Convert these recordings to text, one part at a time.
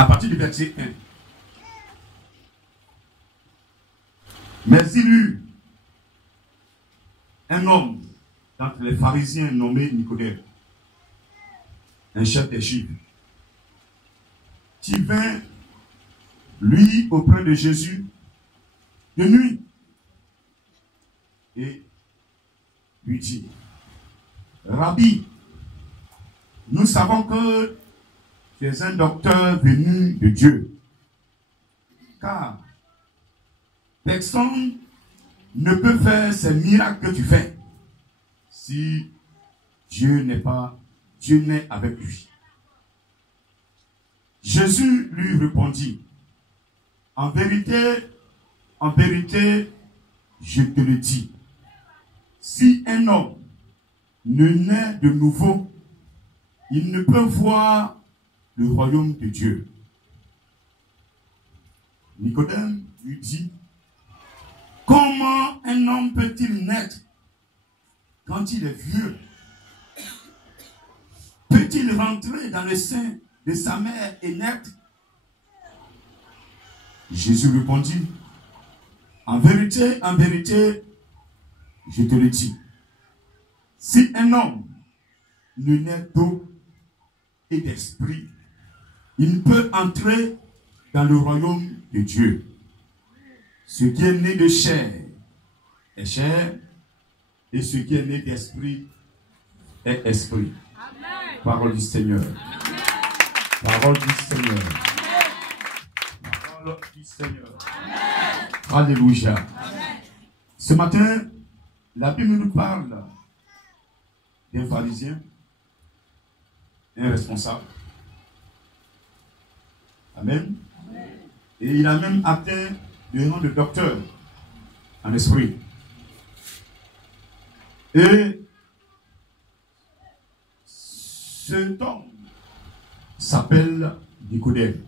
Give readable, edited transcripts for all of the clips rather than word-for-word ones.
à partir du verset 1. Mais il y eut un homme d'entre les pharisiens nommé Nicodème, un chef des Juifs, qui vint, lui, auprès de Jésus de nuit et lui dit: Rabbi, nous savons que tu es un docteur venu de Dieu, car personne ne peut faire ces miracles que tu fais si Dieu n'est avec lui. Jésus lui répondit: en vérité, je te le dis, si un homme ne naît de nouveau, il ne peut voir le royaume de Dieu. Nicodème lui dit: comment un homme peut-il naître quand il est vieux? Peut-il rentrer dans le sein de sa mère et naître? Jésus répondit: en vérité, je te le dis, si un homme ne naît d'eau et d'esprit, il ne peut entrer dans le royaume de Dieu. Ce qui est né de chair est chair, et ce qui est né d'esprit est esprit. Amen. Parole du Seigneur. Amen. Parole du Seigneur. Amen. Parole du Seigneur. Amen. Alléluia. Amen. Ce matin, la Bible nous parle d'un pharisien, un responsable. Amen. Amen. Et il a même atteint le rang de docteur en esprit. Et cet homme s'appelle Nicodème.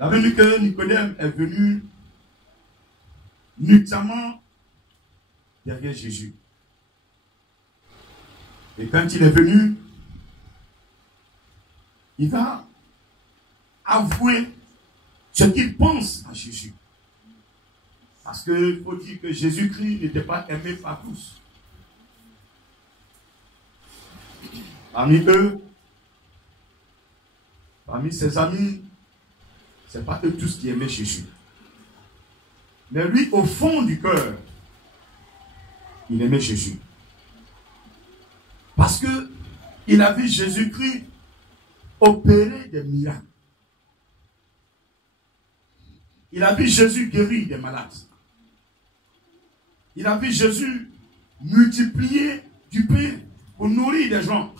La Bible dit que Nicodème est venu nuitamment derrière Jésus. Et quand il est venu, il va avouer ce qu'il pense à Jésus. Parce qu'il faut dire que Jésus-Christ n'était pas aimé par tous. Parmi eux, parmi ses amis, ce n'est pas eux tous qui aimaient Jésus. Mais lui, au fond du cœur, il aimait Jésus. Parce qu'il a vu Jésus-Christ opérer des miracles. Il a vu Jésus guérir des malades. Il a vu Jésus multiplier du pain pour nourrir des gens.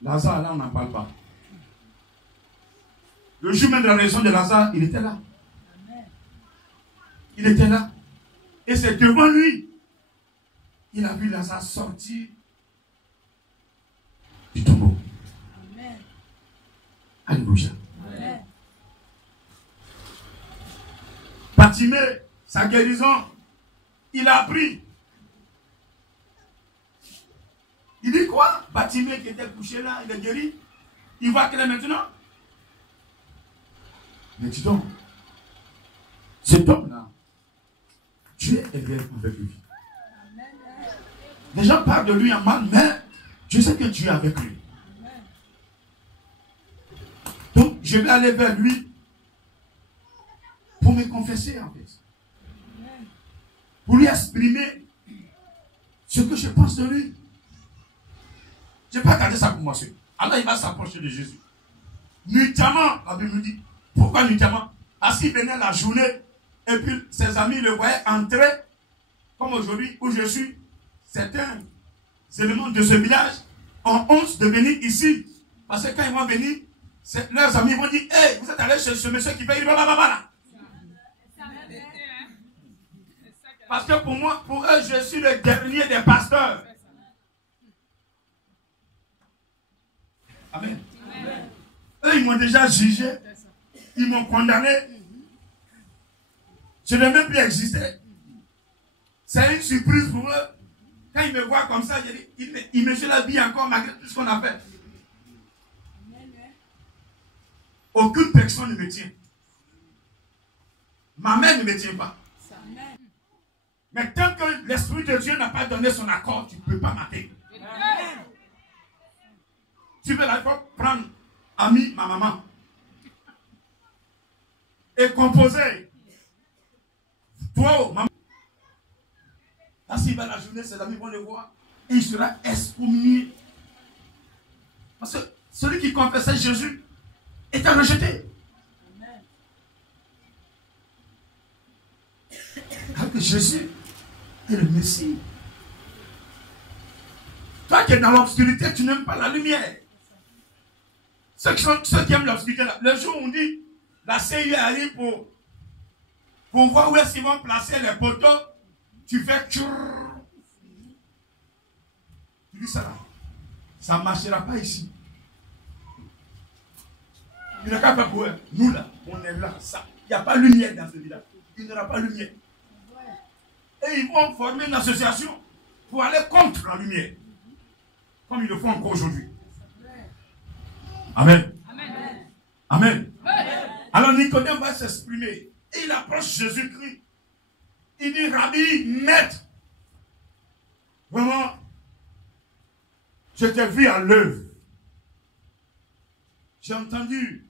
Lazare, là, on n'en parle pas. Le jour même de la résurrection de Lazare, il était là. Il était là. Et c'est devant lui. Il a vu Lazare sortir du tombeau. Amen. Alléluia. Amen. Bartimée, sa guérison, il a appris. Il dit quoi? Bartimée qui était couché là, il est guéri. Il voit qu'il est maintenant. Mais dis donc, cet homme-là, Dieu est bien avec lui. Les gens parlent de lui en mal, mais je sais que Dieu est avec lui. Donc, je vais aller vers lui pour me confesser en fait. Pour lui exprimer ce que je pense de lui. Je n'ai pas gardé ça pour moi seul. Alors il va s'approcher de Jésus. Nuitamment, la Bible nous dit. Pourquoi nuitamment? Parce qu'il venait la journée et puis ses amis le voyaient entrer, comme aujourd'hui où je suis. Certains éléments de ce village ont honte de venir ici. Parce que quand ils vont venir, leurs amis vont dire: hey, vous êtes allé chez ce monsieur qui paye là. Parce que pour moi, pour eux, je suis le dernier des pasteurs. Amen. Amen. Eux, ils m'ont déjà jugé. Ils m'ont condamné. Je n'ai même plus existé. C'est une surprise pour eux. Quand il me voit comme ça, il me suit la vie encore malgré tout ce qu'on a fait. Aucune personne ne me tient. Ma mère ne me tient pas. Mais tant que l'Esprit de Dieu n'a pas donné son accord, tu ne peux pas m'atteindre. Tu veux la fois prendre ami, ma maman, et composer. Toi, maman. Là, s'il va la journée, ses amis vont le voir. Et il sera excommunié. Parce que celui qui confessait Jésus était rejeté. Alors que Jésus est le Messie. Toi qui es dans l'obscurité, tu n'aimes pas la lumière. Ceux qui aiment l'obscurité, le jour où on dit la CI arrive pour voir où est-ce qu'ils vont placer les poteaux, tu fais tchurr. Tu dis ça là. Ça ne marchera pas ici. Il n'y a pas pour eux. Nous là, on est là. Il n'y a pas de lumière dans ce village. Il n'y aura pas de lumière. Et ils vont former une association pour aller contre la lumière. Comme ils le font encore aujourd'hui. Amen. Amen. Amen. Amen. Alors Nicodème va s'exprimer. Et il approche Jésus-Christ. Il dit, Rabbi, maître. Vraiment, je t'ai vu à l'œuvre. J'ai entendu.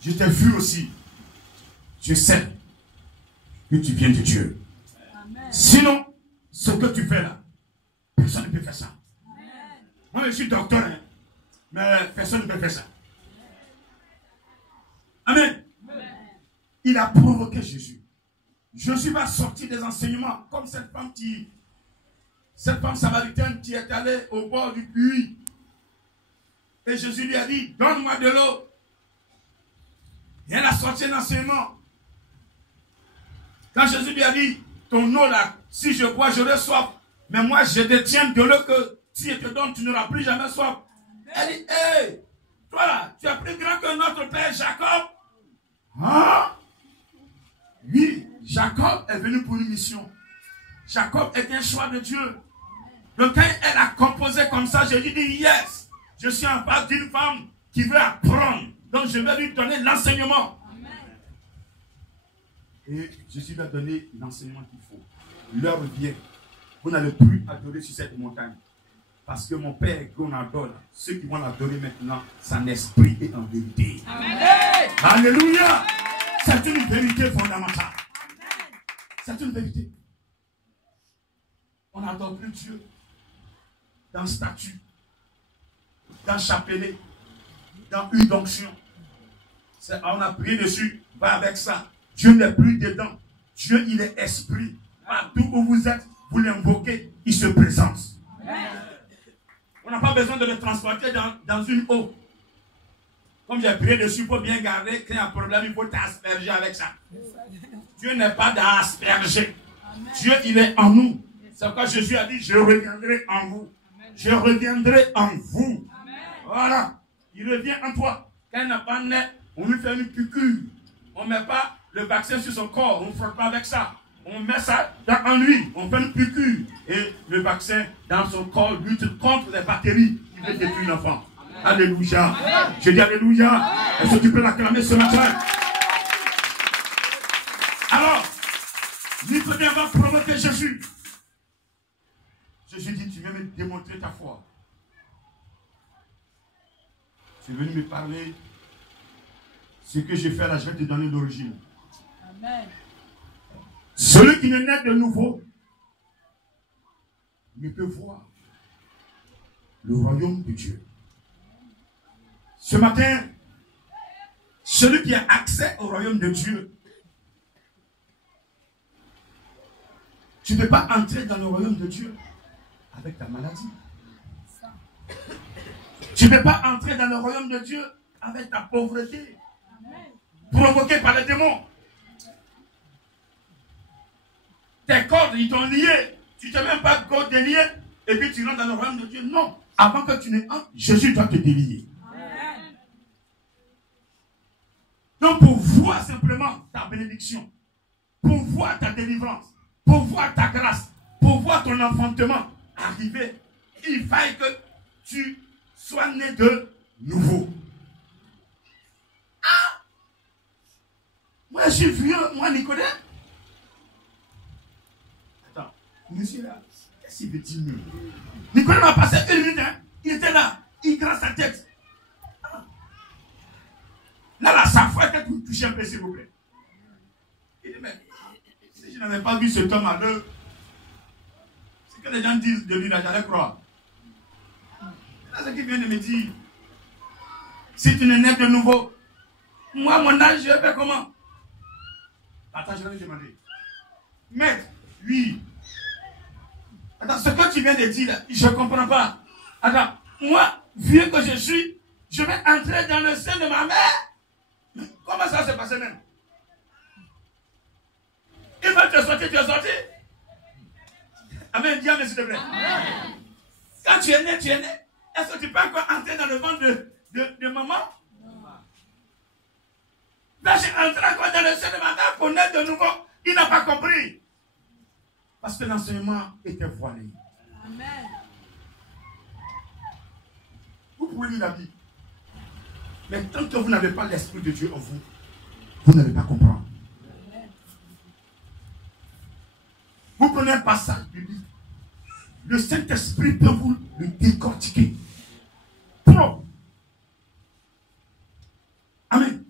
Je t'ai vu aussi. Je sais que tu viens de Dieu. Amen. Sinon, ce que tu fais là, personne ne peut faire ça. Amen. Moi, je suis docteur, hein, mais personne ne peut faire ça. Amen. Amen. Il a provoqué Jésus. Jésus va sortir des enseignements comme cette femme samaritaine qui est allée au bord du puits. Et Jésus lui a dit, donne-moi de l'eau. Et elle a sorti un enseignement. Quand Jésus lui a dit, ton eau là, si je bois, j'aurai soif. Mais moi, je détiens de l'eau que si je te donne, tu n'auras plus jamais soif. Elle dit, hé, toi là, tu es plus grand que notre père Jacob. Hein? Oui, Jacob est venu pour une mission. Jacob est un choix de Dieu. Donc quand elle a composé comme ça, je lui dis, yes, je suis en face d'une femme qui veut apprendre. Donc je vais lui donner l'enseignement. Et Jésus lui a donné l'enseignement qu'il faut. L'heure vient. Vous n'allez plus adorer sur cette montagne. Parce que mon Père qu'on adore, ceux qui vont l'adorer maintenant, c'est en esprit et en vérité. Amen. Alléluia. C'est une vérité fondamentale. C'est une vérité. On n'adore plus Dieu dans statut, dans chapelet, dans une onction. On a prié dessus, va avec ça. Dieu n'est plus dedans. Dieu, il est esprit. Partout où vous êtes, vous l'invoquez, il se présente. Amen. On n'a pas besoin de le transporter dans une eau. Comme j'ai prié dessus, il faut bien garder, qu'il y a un problème, il faut t'asperger avec ça. Dieu n'est pas d'asperger. Dieu, il est en nous. C'est pourquoi Jésus a dit, je reviendrai en vous. Je reviendrai en vous. Voilà. Il revient en toi. Quand il n'a pas né, on lui fait une piqûre. On ne met pas le vaccin sur son corps. On ne frotte pas avec ça. On met ça en lui. On fait une piqûre. Et le vaccin dans son corps lutte contre les bactéries qui veulent détruire l'enfant. Alléluia. Amen. Je dis alléluia. Est-ce que tu peux l'acclamer ce matin? Alors, Nicodème va provoquer Jésus. Jésus dit, tu viens me démontrer ta foi. Tu es venu me parler. Ce que j'ai fait là, je vais te donner l'origine. Amen. Celui qui ne naît de nouveau ne peut voir le royaume de Dieu. Ce matin, celui qui a accès au royaume de Dieu, tu ne peux pas entrer dans le royaume de Dieu avec ta maladie. Tu ne peux pas entrer dans le royaume de Dieu avec ta pauvreté, provoquée par les démons. Tes cordes, ils t'ont lié. Tu ne t'es même pas cordes délié et puis tu rentres dans le royaume de Dieu. Non. Avant que tu ne entres, Jésus doit te délier. Donc pour voir simplement ta bénédiction, pour voir ta délivrance, pour voir ta grâce, pour voir ton enfantement, arriver, il faille que tu sois né de nouveau. Ah! Moi, je suis vieux, moi, Nicodème. Attends, monsieur là, qu'est-ce qu'il veut dire? Nicodème a passé 1 minute, hein? Il était là, il grasse sa tête. Ah. Là, sa foi était touchée un peu, s'il vous plaît. Il dit, mais si je n'avais pas vu cet homme à l'heure, ce que les gens disent de lui, là, j'allais croire. Là, ce qu'il vient de me dire, si tu n'es né de nouveau, moi, mon âge, je fais comment? Attends, je vais lui demander. Maître, oui. Attends, ce que tu viens de dire, là, je ne comprends pas. Attends, moi, vieux que je suis, je vais entrer dans le sein de ma mère. Comment ça s'est passé même? Il va te sortir, tu es sorti. Amen, dis amen s'il te plaît. Amen. Quand tu es né, tu es né. Est-ce que tu peux encore entrer dans le ventre de maman? Là, j'ai entré encore dans le sein de ma mère pour naître de nouveau. Il n'a pas compris. Parce que l'enseignement était voilé. Amen. Vous pouvez lire la Bible. Mais tant que vous n'avez pas l'Esprit de Dieu en vous, vous n'allez pas comprendre. Vous prenez un passage biblique. Le Saint-Esprit peut vous le décortiquer. Pro. Amen.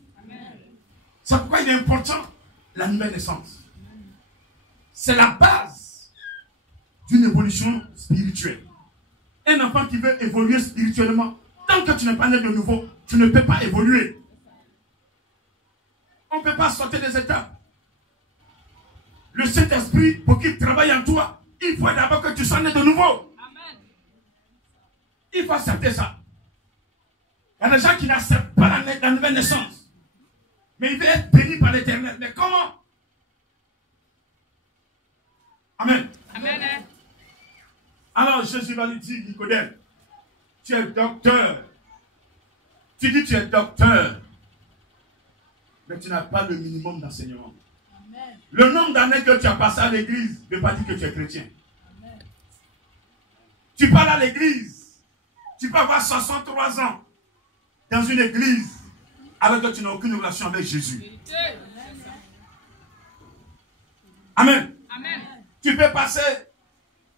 C'est pourquoi il est important la nouvelle naissance. C'est la base d'une évolution spirituelle. Un enfant qui veut évoluer spirituellement, tant que tu n'es pas né de nouveau, tu ne peux pas évoluer. On ne peut pas sortir des étapes. Le Saint-Esprit, pour qu'il travaille en toi, il faut d'abord que tu sois né de nouveau. Amen. Il faut accepter ça. Il y a des gens qui n'acceptent pas la nouvelle naissance. Mais ils veulent être bénis par l'Éternel. Mais comment? Amen. Amen. Alors Jésus va lui dire, Nicodème, tu es docteur. Tu dis tu es docteur. Mais tu n'as pas le minimum d'enseignement. Le nombre d'années que tu as passé à l'église ne veut pas dire que tu es chrétien. Amen. Tu parles à l'église. Tu peux avoir 63 ans dans une église alors que tu n'as aucune relation avec Jésus. Amen. Amen. Tu peux passer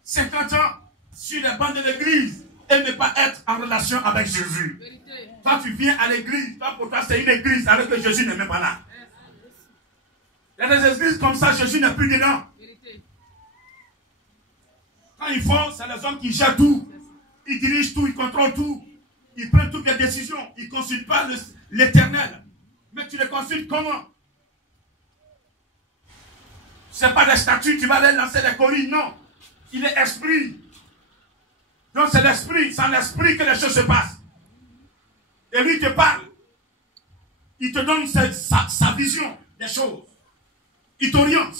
50 ans sur les bancs de l'église et ne pas être en relation avec Jésus. Quand tu viens à l'église, pour toi c'est une église alors que Jésus n'est même pas là. Il y a des églises comme ça, Jésus n'est plus dedans. Quand ils font, c'est les hommes qui gèrent tout. Ils dirigent tout, ils contrôlent tout. Ils prennent toutes les décisions. Ils ne consultent pas l'Éternel. Mais tu les consultes comment? Ce n'est pas des statues, tu vas aller lancer des colis. Non. Il est esprit. Donc c'est l'esprit, c'est en l'esprit que les choses se passent. Et lui te parle. Il te donne sa vision des choses. Il t'oriente.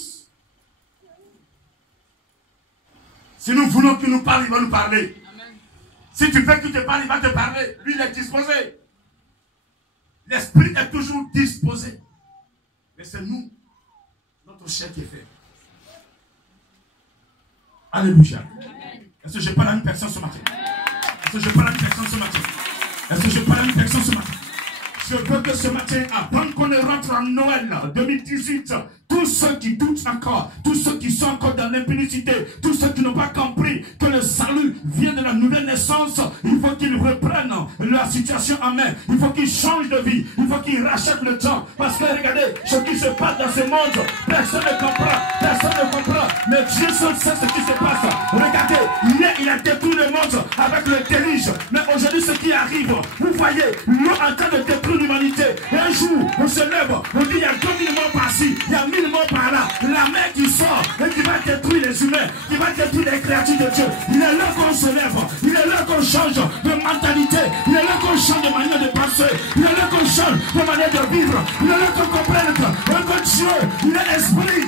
Si nous voulons qu'il nous parle, il va nous parler. Amen. Si tu veux qu'il te parle, il va te parler. Lui, il est disposé. L'esprit est toujours disposé. Mais c'est nous, notre chair qui est faible. Alléluia. Est-ce que je parle à une personne ce matin? Est-ce que je parle à une personne ce matin? Est-ce que je parle à une personne ce matin? Je veux que ce matin, avant qu'on ne rentre en Noël 2018, tous ceux qui doutent encore, tous ceux qui sont encore dans l'impunicité, tous ceux qui n'ont pas compris que le salut vient de la nouvelle naissance, il faut qu'ils reprennent la situation en main. Il faut qu'ils changent de vie. Il faut qu'ils rachètent le temps. Parce que regardez, ce qui se passe dans ce monde, personne ne comprend. Personne ne comprend. Mais Dieu seul sait ce qui se passe. Regardez, hier il a détruit le monde avec le déluge. Mais aujourd'hui, ce qui arrive, vous voyez, l'eau en train de détruire l'humanité. Et un jour, on se lève, on dit il y a 2000 morts par-ci, il y a 1000 morts par-là. La mer qui sort et qui va détruire les humains, qui va détruire les créatures de Dieu. Il est là qu'on se lève, il est là qu'on change de mentalité, il est là qu'on change de manière de penser, il est là qu'on change de manière de vivre, il est là qu'on comprenne que Dieu, il est esprit.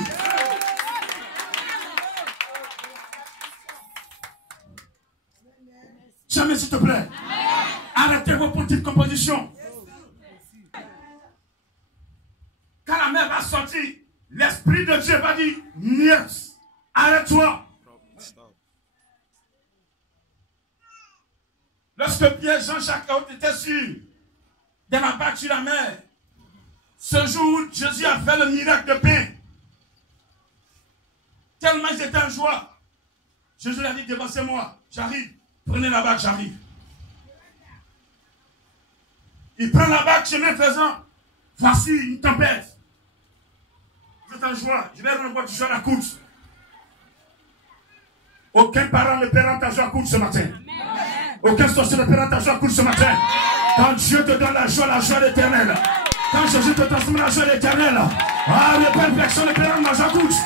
Jamais s'il te plaît. Arrêtez vos petites compositions. Quand la mer va sortir, l'Esprit de Dieu va dire, yes, arrête-toi. Lorsque Pierre, Jean-Jacques étaient dans la barque sur la mer, ce jour, Jésus a fait le miracle de pain. Tellement ils étaient en joie. Jésus leur a dit, dévancez-moi, j'arrive. Prenez la barque, j'arrive. Il prend la barque, chemin faisant. Voici une tempête. Vous êtes en joie. Je vais renvoyer du joie à la course. Aucun parent ne paiera ta joie à course ce matin. Amen. Aucun sorcier ne paiera ta joie à course ce matin. Amen. Quand Dieu te donne la joie éternelle. Quand Jésus te transmet la joie éternelle. Ah, les perfections ne paiera la joie à course.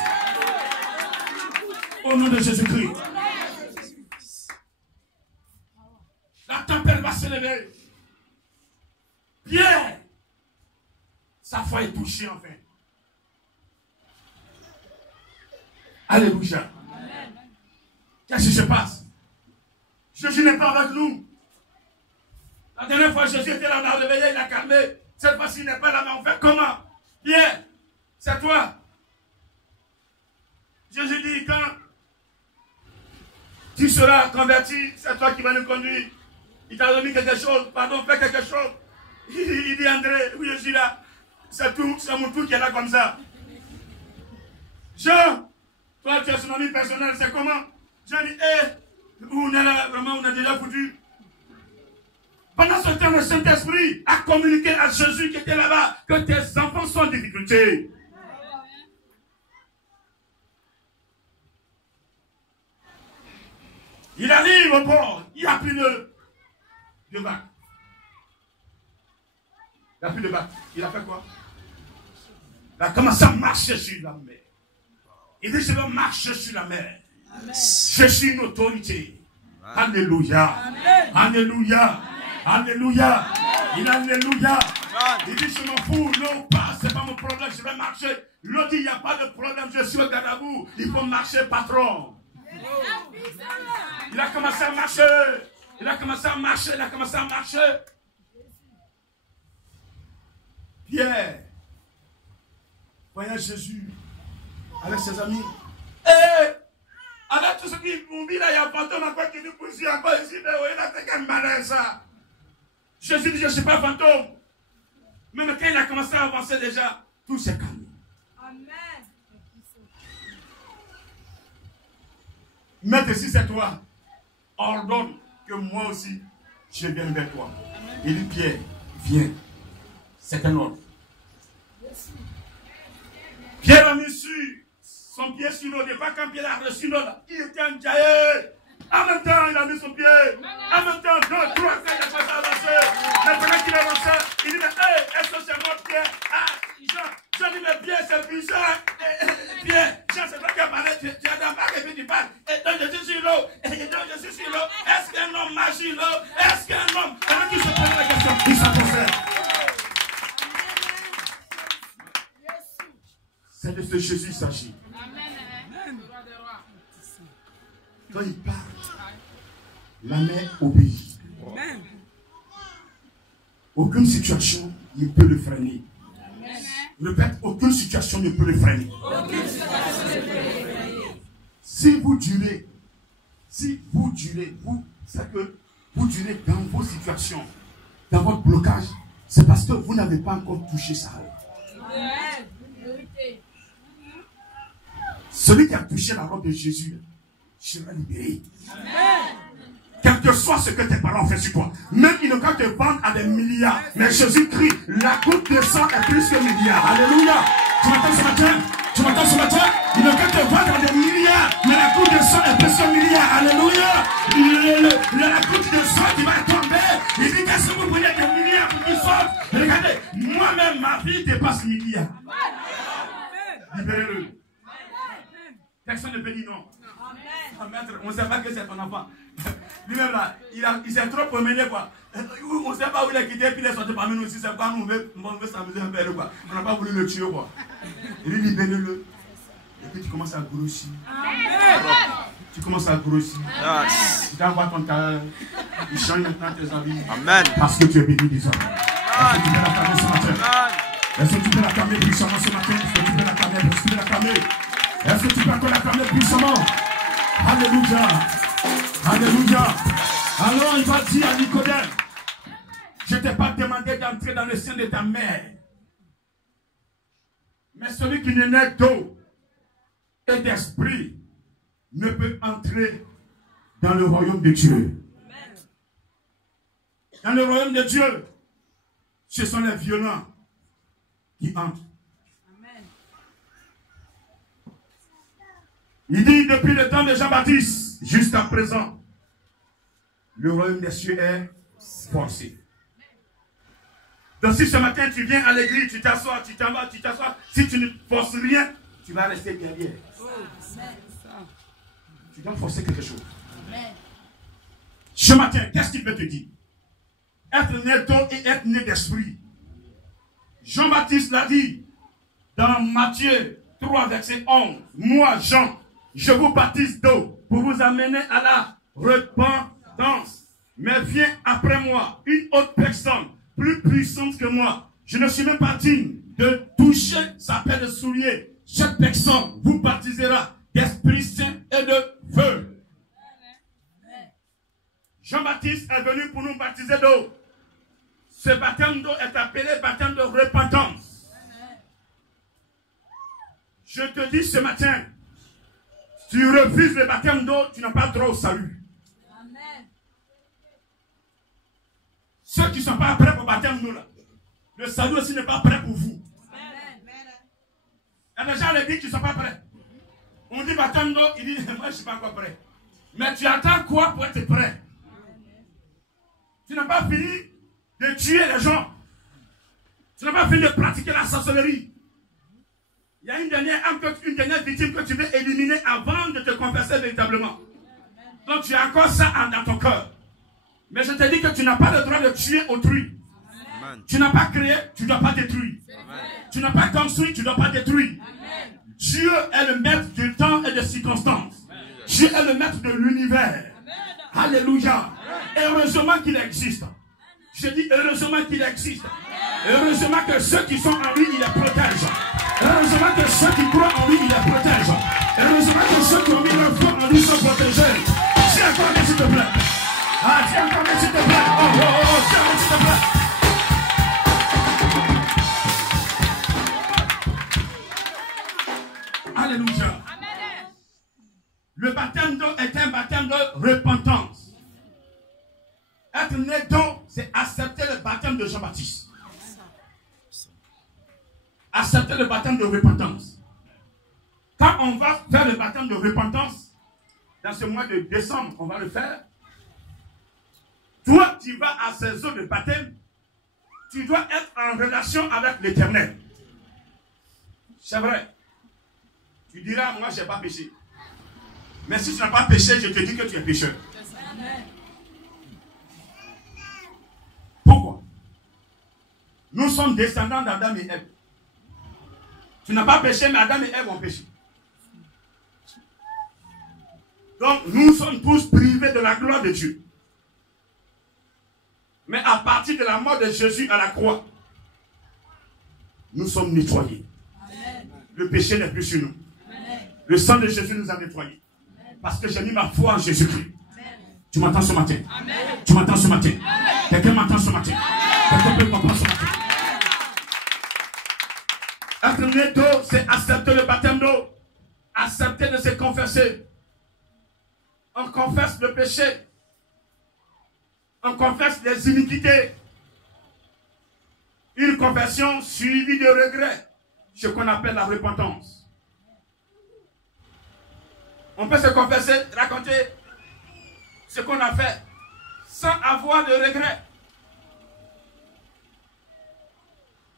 Au nom de Jésus-Christ. La tempête va se lever. Pierre, sa foi est touchée enfin. Alléluia. Qu'est-ce qui se passe? Jésus n'est pas avec nous. La dernière fois, Jésus était là, on a réveillé, il a calmé. Cette fois-ci, il n'est pas là, mais on fait comment? Pierre, c'est toi. Jésus dit, quand tu seras converti, c'est toi qui vas nous conduire. Il t'a remis quelque chose, pardon, fais quelque chose. Il dit, André, oui, je suis là. C'est tout, c'est mon tour qui est là comme ça. Jean, toi, tu es son ami personnel, c'est comment? Jean dit, on est là, vraiment, on est déjà foutu. Pendant ce temps, le Saint-Esprit a communiqué à Jésus qui était là-bas que tes enfants sont en difficulté. Il arrive au port, il n'y a plus de bac. Il n'y a plus de bac. Il a fait quoi? Il a commencé à marcher sur la mer. Il dit, je vais marcher sur la mer. Amen. Je suis une autorité. Amen. Alléluia. Amen. Alléluia. Amen. Alléluia. Il alléluia. Il dit, je m'en fous. L'eau passe, c'est pas mon problème, je vais marcher. L'eau dit, il n'y a pas de problème, je suis le garde-à-vous. Il faut marcher, patron. Il a commencé à marcher. Il a commencé à marcher. Il a commencé à marcher. Pierre, voyant Jésus avec ses amis. Alors tout ce qui m'ont dit là, il y a un fantôme encore qui nous pousse encore ici. Mais oui, là, c'est quel malin ça. Jésus dit, je ne suis pas fantôme. Même quand il a commencé à avancer déjà, tout s'est calmé. Amen. Maître, si c'est toi, ordonne que moi aussi, je vienne vers toi. Amen. Il dit, Pierre, viens. C'est un ordre. Pierre a mis son pied sur l'eau. Pas quand Pierre a reçu l'eau, il était enjaillé. En même temps, il a mis son pied. En même temps, 2, 3, 4, il a commencé à avancer. Mais pendant qu'il avançait, il dit, mais est-ce que c'est mon pied? Ah, Jean dit, mais Pierre, c'est puissant. Pierre, Jean, c'est toi qui as parlé. Tu as dans la barque et puis tu parles. Et donc, je suis sur l'eau. Et donc, je suis sur l'eau. Est-ce qu'un homme marche sur l'eau? Est-ce qu'un homme... Pendant qu'il se pose la question, il s'approche. C'est de ce Jésus qu'il s'agit. Quand il parle, la mer obéit. Aucune situation ne peut le freiner. Répète, aucune situation ne peut le freiner. Si vous durez, c'est que vous durez dans vos situations, dans votre blocage, c'est parce que vous n'avez pas encore touché sa robe. Celui qui a touché la robe de Jésus sera libéré. Amen. Quel que soit ce que tes parents ont fait sur toi, même ils ne peuvent te vendre à des milliards, mais Jésus crie, la goutte de sang est plus que milliards. Alléluia. Tu m'entends ce matin? Tu m'entends ce matin? Ils ne peuvent te vendre à des milliards, mais la goutte de sang est plus que milliards. Alléluia. La goutte de sang qui va tomber. Il dit, qu'est-ce que vous voulez des milliards pour qu'ils sortent? Regardez, moi-même, ma vie dépasse milliards. Libérez-le. Personne ne peut dire non. Amen. Maître, on ne sait pas que c'est ton enfant. Lui-même là, il s'est trop promené quoi. On ne sait pas où il est quitté, puis il est sorti parmi nous aussi. C'est quoi, nous on veut s'amuser un peu quoi. On n'a pas voulu le tuer quoi. Il dit libérez-le. Et puis tu commences à grossir. Tu commences à grossir. Tu t'envoies ton talent. Il change maintenant tes habits. Amen. Parce que tu es béni des hommes. Est-ce que tu peux l'acclamer ce matin? Est-ce que tu peux l'acclamer puissamment ce matin? Est-ce que tu peux l'acclamer? Est-ce que tu peux l'acclamer? Est-ce que tu peux encore l'acclamer puissamment? Alléluia. Alléluia. Alors il va dire à Nicodème, je ne t'ai pas demandé d'entrer dans le sein de ta mère. Mais celui qui n'est né d'eau et d'esprit ne peut entrer dans le royaume de Dieu. Dans le royaume de Dieu, ce sont les violents qui entrent. Il dit depuis le temps de Jean-Baptiste jusqu'à présent, le royaume des cieux est forcé. Donc si ce matin tu viens à l'église, tu t'assois, tu t'en vas, tu t'assois, si tu ne forces rien, tu vas rester derrière. Tu dois forcer quelque chose. Ce matin, qu'est-ce qu'il veut te dire? Être né d'eau et être né d'esprit. Jean-Baptiste l'a dit dans Matthieu 3, verset 11. Moi, Jean, je vous baptise d'eau pour vous amener à la repentance. Mais vient après moi une autre personne plus puissante que moi. Je ne suis même pas digne de toucher sa paire de souliers. Cette personne vous baptisera d'Esprit Saint et de feu. Jean-Baptiste est venu pour nous baptiser d'eau. Ce baptême d'eau est appelé baptême de repentance. Je te dis ce matin, si tu refuses le baptême d'eau, tu n'as pas droit au salut. Ceux qui ne sont pas prêts pour le baptême d'eau, le salut aussi n'est pas prêt pour vous. Il y a des gens qui disent qu'ils ne sont pas prêts. On dit baptême d'eau, il dit moi je ne suis pas encore prêt. Mais tu attends quoi pour être prêt? Tu n'as pas fini de tuer les gens. Tu n'as pas fini de pratiquer la sorcellerie. Il y a une dernière victime que tu veux éliminer avant de te confesser véritablement. Donc tu as encore ça dans ton cœur. Mais je te dis que tu n'as pas le droit de tuer autrui. Amen. Tu n'as pas créé, tu ne dois pas détruire. Amen. Tu n'as pas construit, tu ne dois pas détruire. Amen. Dieu est le maître du temps et des circonstances. Amen. Dieu est le maître de l'univers. Alléluia. Et heureusement qu'il existe. Je dis heureusement qu'il existe. Heureusement que ceux qui sont en lui, il les protège. Heureusement que ceux qui croient en lui, il les protège. Heureusement que ceux qui ont mis leur foi en lui sont protégés. Si encore, s'il te plaît. Ah, tiens encore, s'il te plaît. Oh, tiens, s'il te plaît. Alléluia. Le baptême d'eau est un baptême de repentance. Être né d'eau, c'est accepter le baptême de Jean-Baptiste. Accepter le baptême de repentance. Quand on va faire le baptême de repentance, dans ce mois de décembre, on va le faire. Toi, tu vas à ces eaux de baptême, tu dois être en relation avec l'Éternel. C'est vrai. Tu diras, moi, je n'ai pas péché. Mais si tu n'as pas péché, je te dis que tu es pécheur. Pourquoi? Nous sommes descendants d'Adam et Ève. Tu n'as pas péché, mais Adam et Ève ont péché. Donc, nous sommes tous privés de la gloire de Dieu. Mais à partir de la mort de Jésus à la croix, nous sommes nettoyés. Amen. Le péché n'est plus sur nous. Amen. Le sang de Jésus nous a nettoyés. Amen. Parce que j'ai mis ma foi en Jésus-Christ. Tu m'entends ce matin? Amen. Tu m'entends ce matin? Quelqu'un m'entend ce matin? Quelqu'un peut m'entendre ce matin? Être né d'eau, c'est accepter le baptême d'eau. Accepter de se confesser. On confesse le péché. On confesse les iniquités. Une confession suivie de regret. Ce qu'on appelle la repentance. On peut se confesser, raconter ce qu'on a fait sans avoir de regret.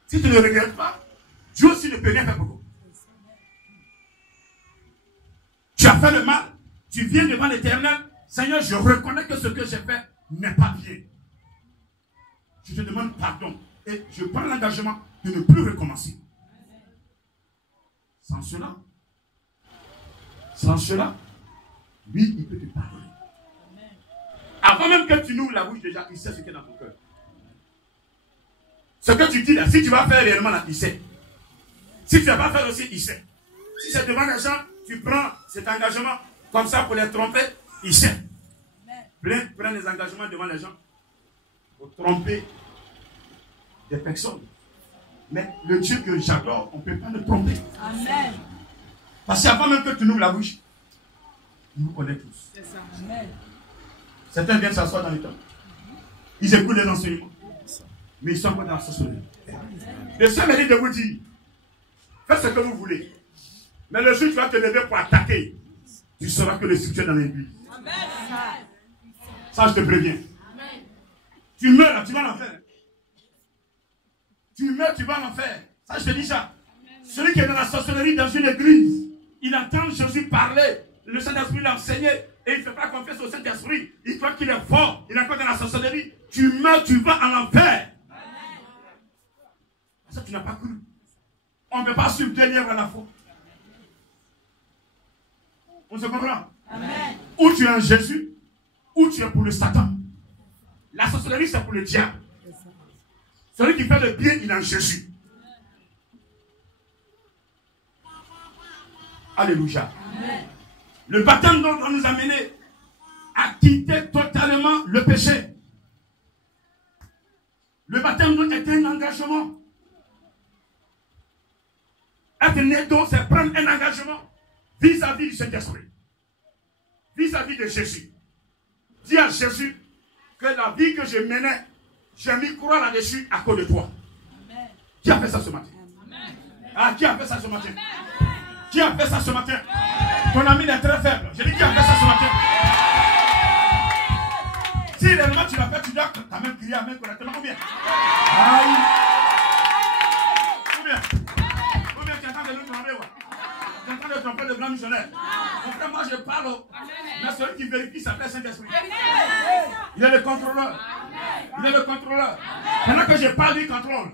Si tu ne regrettes pas, Dieu aussi ne peut rien faire pour toi. Tu as fait le mal, tu viens devant l'Éternel. Seigneur, je reconnais que ce que j'ai fait n'est pas bien. Je te demande pardon. Et je prends l'engagement de ne plus recommencer. Sans cela, lui, il peut te pardonner. Avant même que tu n'ouvres la bouche, déjà, il sait ce qui est dans ton cœur. Ce que tu dis là, si tu vas faire réellement là, il sait. Si tu ne vas pas faire aussi, il sait. Si c'est devant les gens, tu prends cet engagement comme ça pour les tromper, il sait. prennent des engagements devant les gens pour tromper des personnes. Mais le Dieu que j'adore, on ne peut pas le tromper. Amen. Parce qu'avant même que tu nous la bouche, il nous connaît tous. C'est ça. Amen. Certains viennent s'asseoir dans les temps. Ils écoutent les enseignements. Mais ils sont pas dans la sorcellerie. Le Seigneur me dit de vous dire, faites ce que vous voulez. Mais le jour où tu vas te lever pour attaquer, tu sauras que le succès est dans l'église. Ça, je te préviens. Tu meurs, tu vas en enfer. Tu meurs, tu vas en enfer. Ça, je te dis ça. Celui qui est dans la sorcellerie dans une église, il entend Jésus parler, le Saint-Esprit l'a enseigné, et il ne fait pas confiance au Saint-Esprit. Il croit qu'il est fort, il est encore dans la sorcellerie. Tu meurs, tu vas en enfer. Ça, tu n'as pas cru. On ne peut pas suivre deux lièvres à la fois. On se comprend? Amen. Ou tu es en Jésus, ou tu es pour le Satan. La sorcellerie, c'est pour le diable. Celui qui fait le bien, il est en Jésus. Alléluia. Amen. Le baptême doit nous amener à quitter totalement le péché. Le baptême doit être un engagement. Être né d'eau, c'est prendre un engagement vis-à-vis du Saint-Esprit. Vis-à-vis de Jésus. Dis à Jésus que la vie que je menais, j'ai mis croix là-dessus à cause de toi. Amen. Qui a fait ça ce matin? Amen. Ah, qui a fait ça ce matin? Amen. Qui a fait ça ce matin? Amen. Ton ami est très faible. Je dis qui a fait ça ce matin? Amen. Si réellement tu l'as fait, tu dois quand même crier Amen correctement. Ou bien? Aïe. Ou bien? Ou bien tu es en train de nous tromper? Tu es en train de tromper le grand missionnaire. Donc là, moi je parle, mais celui qui vérifie s'appelle Saint-Esprit. Il est le contrôleur. Il est le contrôleur. Pendant que je parle, il contrôle.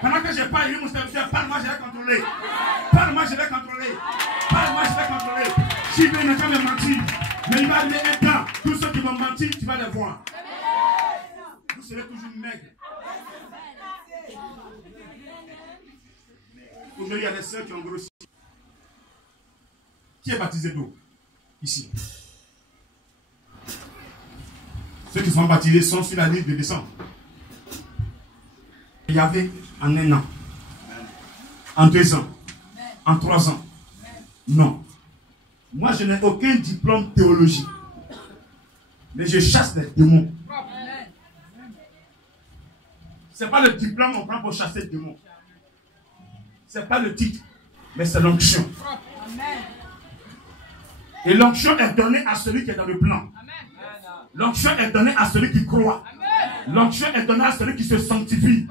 Pendant que je parle, il me parle-moi, je vais contrôler. Parle-moi, je vais contrôler. Parle-moi, je vais contrôler. Si il veut me mentir, mais il va arriver un temps. Tous ceux qui vont mentir, tu vas les voir. Vous serez toujours maigres. Aujourd'hui, il y a des sœurs qui ont grossi. Qui est baptisé d'eau? Ici. Ceux qui sont baptisés sont sur la liste de décembre. Il y avait en 1 an, en 2 ans, en 3 ans. Non. Moi, je n'ai aucun diplôme théologique. Mais je chasse les démons. Ce n'est pas le diplôme qu'on prend pour chasser les démons. Ce n'est pas le titre, mais c'est l'onction. Et l'onction est donnée à celui qui est dans le plan. L'onction est donnée à celui qui croit. L'onction est donnée à celui qui se sanctifie.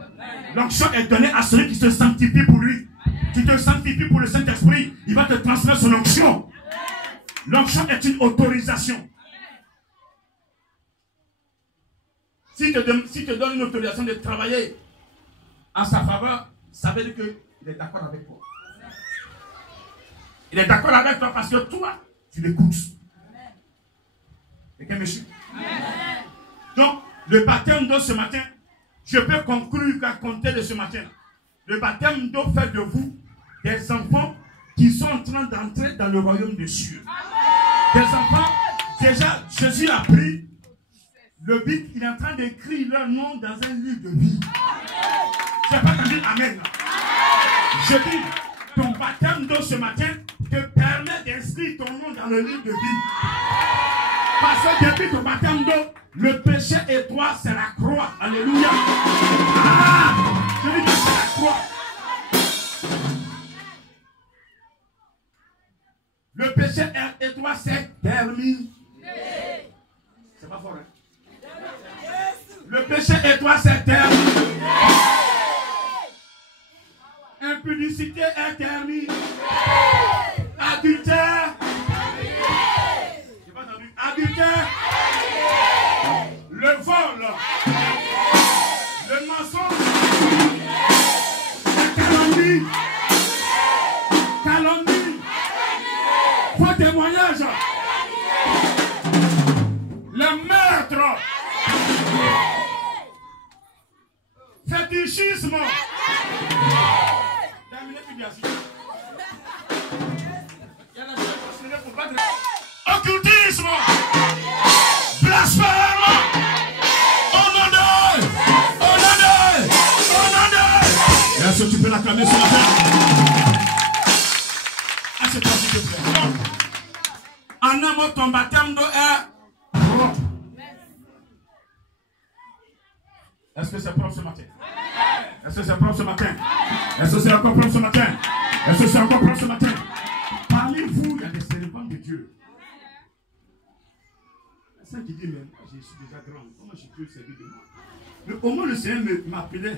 L'onction est donnée à celui qui se sanctifie pour lui. Tu te sanctifies pour le Saint-Esprit, il va te transmettre son onction. L'onction est une autorisation. S'il te donne une autorisation de travailler en sa faveur, ça veut dire qu'il est d'accord avec toi. Il est d'accord avec toi parce que toi, tu l'écoutes. Quelqu'un me suit? Donc, le baptême d'eau ce matin, je peux conclure qu'à compter de ce matin, le baptême d'eau fait de vous des enfants qui sont en train d'entrer dans le royaume des cieux. Des enfants, déjà, Jésus a pris le bic, il est en train d'écrire leur nom dans un livre de vie. Je n'ai pas entendu Amen. Je dis, ton baptême d'eau ce matin te permet d'inscrire ton nom dans le livre de vie. Parce que depuis ton baptême d'eau, le péché et toi, c'est la croix. Alléluia. Ah, je dis que c'est la croix. Le péché et toi, c'est terminé. C'est pas fort, hein? Le péché et toi, c'est terminé. Impudicité est terminée. Adultère. J'ai pas entendu. Adultère. Le vol. Le mensonge. La calomnie. Calomnie. Faux témoignage. Le meurtre. Fétichisme. Occultisme, blasphème. l'acclamer ce matin. Assieds-toi s'il te plaît. En un mot, ton baptême est propre. Est-ce que c'est propre ce matin? Est-ce que c'est propre ce matin? Est-ce que c'est encore propre ce matin? Est-ce que c'est encore propre ce matin? Parlez-vous, il y a des servants de Dieu. C'est ça qui dit, mais moi je suis déjà grand. Comment je peux servir de moi? Mais au moins le Seigneur m'appelait.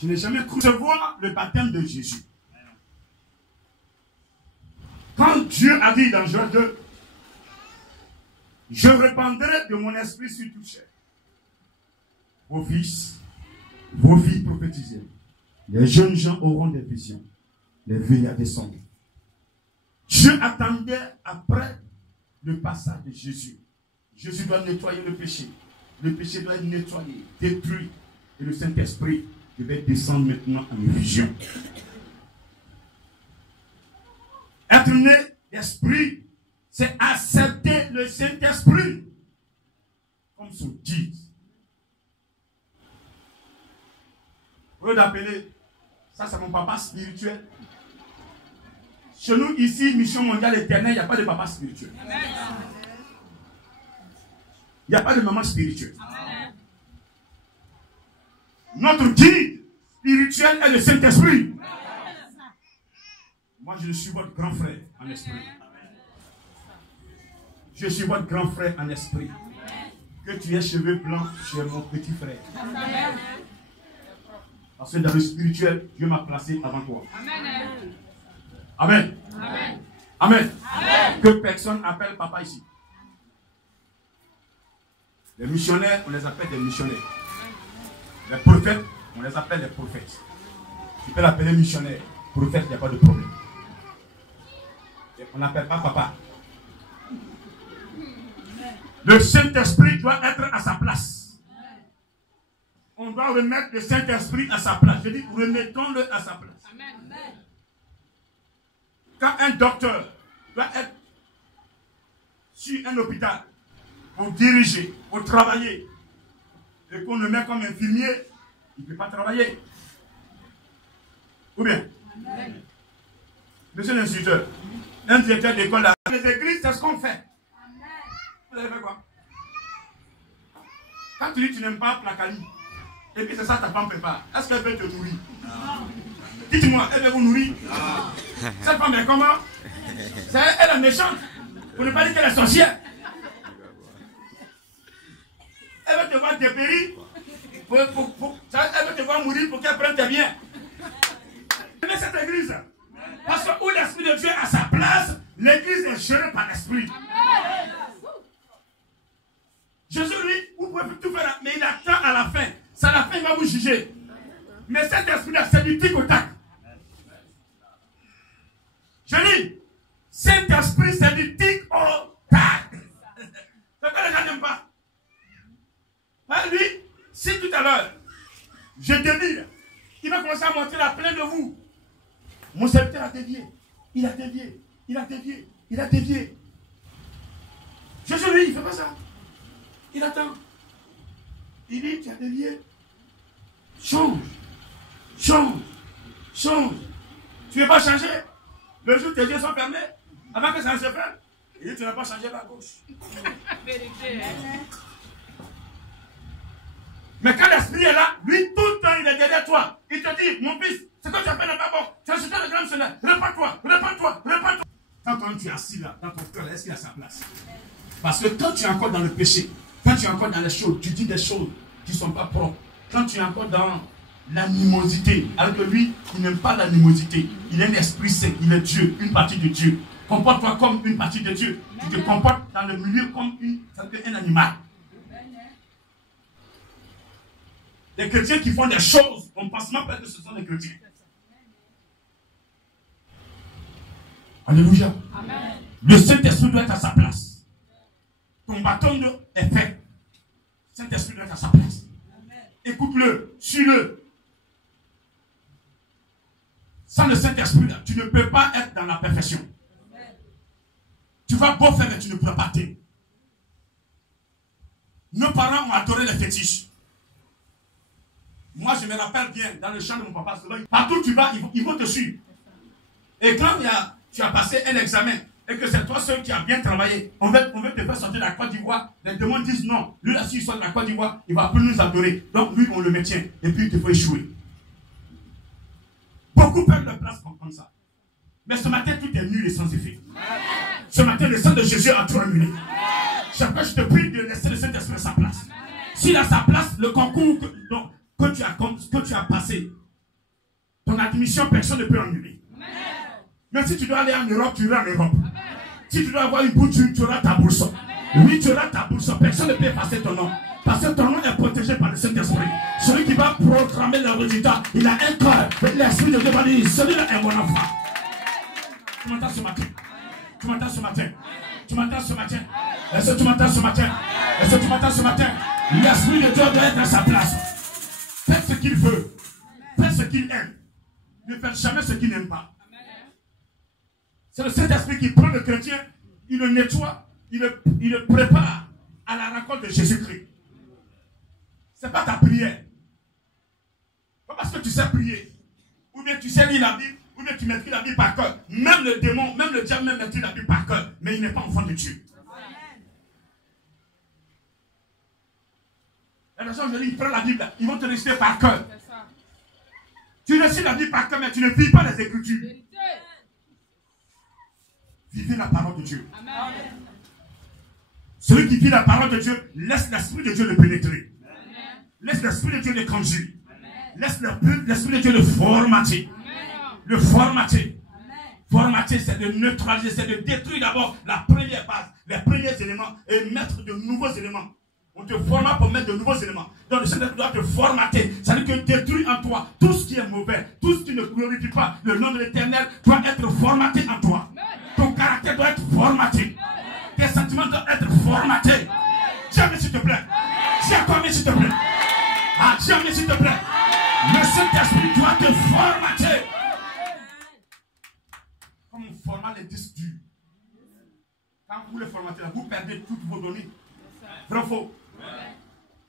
Je n'ai jamais cru recevoir le baptême de Jésus. Quand Dieu a dit dans Joël 2, je répandrai de mon esprit sur toute chair. Vos fils, vos filles prophétiseront. Les jeunes gens auront des visions. Les vieux des songes. Dieu attendait après le passage de Jésus. Jésus doit nettoyer le péché. Le péché doit être nettoyé, détruit. Et le Saint-Esprit devait descendre maintenant en effusion. Être né d'esprit, c'est accepter le Saint-Esprit comme son guide. Au lieu d'appeler, ça c'est mon papa spirituel. Chez nous ici, Mission Mondiale Éternelle, il n'y a pas de papa spirituel. Il n'y a pas de maman spirituelle. Notre guide spirituel est le Saint-Esprit. Moi, je suis votre grand frère en esprit. Je suis votre grand frère en esprit. Que tu aies cheveux blancs, tu es mon petit frère. Parce que dans le spirituel, Dieu m'a placé avant toi. Amen. Amen. Amen. Amen. Que personne appelle papa ici. Les missionnaires, on les appelle des missionnaires. Les prophètes, on les appelle des prophètes. Tu peux l'appeler missionnaire. Prophète, il n'y a pas de problème. Et on n'appelle pas papa. Le Saint-Esprit doit être à sa place. On doit remettre le Saint-Esprit à sa place. Je dis, remettons-le à sa place. Quand un docteur doit être sur un hôpital pour diriger, pour travailler, et qu'on le met comme infirmier, il ne peut pas travailler. Ou bien? Amen. Monsieur l'instituteur, un directeur d'école, les églises, c'est ce qu'on fait. Amen. Vous avez fait quoi? Quand tu dis que tu n'aimes pas Placali, et puis c'est ça ta femme prépare, est-ce qu'elle veut te nourrir? Non. Dites-moi, elle veut vous nourrir? Non. Cette femme est comment? Elle est méchante. Pour ne pas dire qu'elle est sorcière. Elle va te voir dépérir. Elle va te voir mourir pour qu'elle prenne tes biens. Mais cette église, parce que où l'Esprit de Dieu a sa place, l'église est gérée par l'Esprit. Jésus, lui, vous pouvez tout faire, mais il attend à la fin. C'est à la fin, il va vous juger. Mais cet esprit-là, c'est du tic au tac. Je dis, Saint-Esprit, c'est du tic au tac. C'est quoi les gens n'aiment pas? Lui, si tout à l'heure, je dévie, il va commencer à montrer la plaine de vous. Mon serviteur a dévié. Il a dévié. Il a dévié. Il a dévié. Jésus, lui, il ne fait pas ça. Il attend. Il dit, tu as dévié. Change. Change. Change. Tu ne veux pas changer? Le jour où tes yeux sont fermés, avant que ça ne se fasse, il dit, tu n'as pas changé la gauche. Mais quand l'esprit est là, lui, tout le temps, il est derrière toi. Il te dit, mon fils, ce que tu as fait n'est pas bon. Tu as jeté le grand missionnaire. Répands-toi, répands-toi, répands-toi. Quand toi, tu es assis là, dans ton cœur, est-ce qu'il a sa place? Parce que quand tu es encore dans le péché, quand tu es encore dans les choses, tu dis des choses qui ne sont pas propres. Quand tu es encore dans l'animosité, alors que lui, il n'aime pas l'animosité. Il est un esprit saint, il est Dieu, une partie de Dieu. Comporte-toi comme une partie de Dieu. Tu te comportes dans le milieu comme un animal. Les chrétiens qui font des choses, on ne pense même pas que ce sont des chrétiens. Alléluia. Amen. Le Saint-Esprit doit être à sa place. Ton bâton est fait. Le Saint-Esprit doit être à sa place. Écoute-le, suis-le. Sans le Saint-Esprit, tu ne peux pas être dans la perfection. Tu vas beau faire, mais tu ne pourras pas t'aimer. Nos parents ont adoré les fétiches. Moi, je me rappelle bien, dans le champ de mon papa, partout où tu vas, ils vont te suivre. Et quand tu as passé un examen, et que c'est toi seul qui a bien travaillé, on veut te faire sortir de la Côte d'Ivoire, les démons disent non, lui là, s'il sort de la Côte d'Ivoire, il ne va plus nous adorer. Donc lui, on le maintient, et puis il te faut échouer. Beaucoup perdent leur place comme ça. Mais ce matin, tout est nul et sans effet. Ce matin, le sang de Jésus a tout annulé. Je te prie de laisser le Saint-Esprit à sa place. S'il a sa place, le concours que tu as passé, ton admission, personne ne peut annuler. Mais si tu dois aller en Europe, tu iras en Europe. Si tu dois avoir une bourse, tu auras ta bourse. Oui, tu auras ta bourse. Personne ne peut effacer ton nom. Parce que ton nom est protégé par le Saint-Esprit. Celui qui va programmer le résultat, il a un cœur. L'Esprit de Dieu va dire, celui-là est mon enfant. Tu m'entends ce matin? Tu m'entends ce matin? Tu m'entends ce matin? Est-ce que tu m'entends ce matin? Est-ce que tu m'entends ce matin? L'Esprit de Dieu doit être à sa place. Faites ce qu'il veut. Faites ce qu'il aime. Ne faites jamais ce qu'il n'aime pas. C'est le Saint-Esprit qui prend le chrétien, il le nettoie, il le prépare à la rencontre de Jésus-Christ. Ce n'est pas ta prière. Pas parce que tu sais prier, ou bien tu sais lire la Bible, ou bien tu maîtrises la Bible par cœur. Même le démon, même le diable même maîtrise la Bible par cœur, mais il n'est pas enfant de Dieu. Et les gens, je dis, ils prennent la Bible, ils vont te réciter par cœur. Tu récites la Bible par cœur, mais tu ne vis pas les Écritures. Vivez la parole de Dieu. Amen. Celui qui vit la parole de Dieu, laisse l'Esprit de Dieu le pénétrer. Amen. Laisse l'Esprit de Dieu le conduire. Laisse l'Esprit de Dieu le formater. Amen. Le formater. Amen. Formater, c'est de neutraliser, c'est de détruire d'abord la première base, les premiers éléments et mettre de nouveaux éléments. On te formate pour mettre de nouveaux éléments. Donc le Seigneur doit te formater. C'est-à-dire que détruire en toi tout ce qui est mauvais, tout ce qui ne glorifie pas le nom de l'Éternel doit être formaté en toi. Ton caractère doit être formaté. Tes sentiments doivent être formatés. Jamais s'il te plaît. Dis encore mais s'il te plaît. Ah, jamais s'il te plaît. Le Saint-Esprit doit te formater. Comme on formate les disques durs. Quand vous les formatez, vous perdez toutes vos données. Vrai ou faux?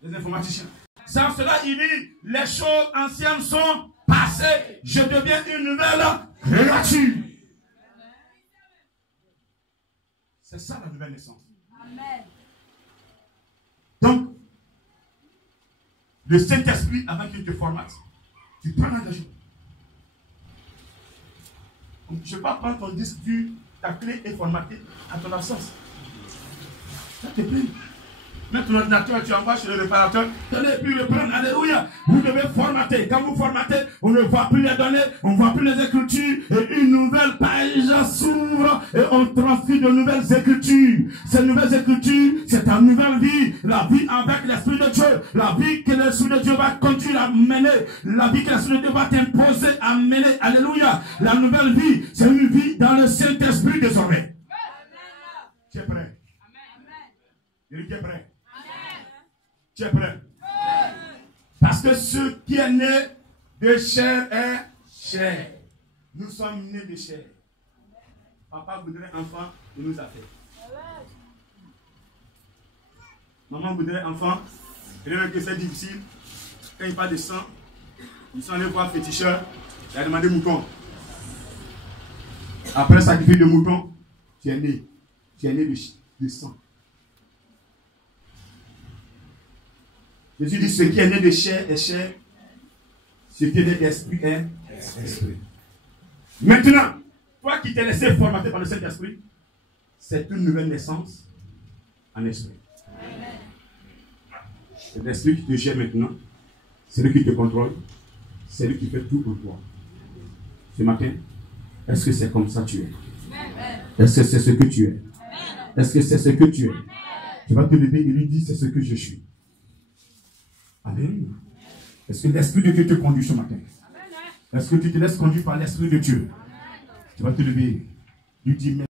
Les informaticiens. Sans cela, il dit, les choses anciennes sont passées. Je deviens une nouvelle créature. C'est ça la nouvelle naissance. Amen. Donc, le Saint-Esprit, avant qu'il te formate, tu prends l'engagement. Je ne vais pas prendre ton disque dur, ta clé est formatée à ton absence. Ça te plaît. Mets ton ordinateur, tu envoies chez le réparateur, tenez, puis le prendre, alléluia. Vous devez formater. Quand vous formatez, on ne voit plus les données, on ne voit plus les Écritures, et une nouvelle page s'ouvre, et on transmet de nouvelles Écritures. Ces nouvelles Écritures, c'est ta nouvelle vie, la vie avec l'Esprit de Dieu, la vie que l'Esprit de Dieu va conduire à mener, la vie que l'Esprit de Dieu va t'imposer à mener, alléluia. La nouvelle vie, c'est une vie dans le Saint-Esprit désormais. Tu es prêt? Tu es prêt? Tu es prêt? Parce que ce qui est né de chair est chair. Nous sommes nés de chair. Papa voudrait enfant, il nous a fait. Maman voudrait enfant, il a que c'est difficile. Quand il parle de sang, ils sont allés voir féticheur, il a demandé mouton. Après sacrifice de mouton, tu es né de sang. Jésus dit, ce qui est né de chair est chair, ce qui est né d'esprit est esprit. Maintenant, toi qui t'es laissé formater par le Saint-Esprit, c'est une nouvelle naissance en esprit. C'est l'esprit qui te gère maintenant, c'est lui qui te contrôle, c'est lui qui fait tout pour toi. Ce matin, est-ce que c'est comme ça que tu es? Est-ce que c'est ce que tu es? Est-ce que c'est ce que tu es? Tu vas te lever et lui dire, c'est ce que je suis. Amen. Est-ce que l'Esprit de Dieu te conduit ce matin? Est-ce que tu te laisses conduire par l'Esprit de Dieu? Tu vas te lever. Lui dis,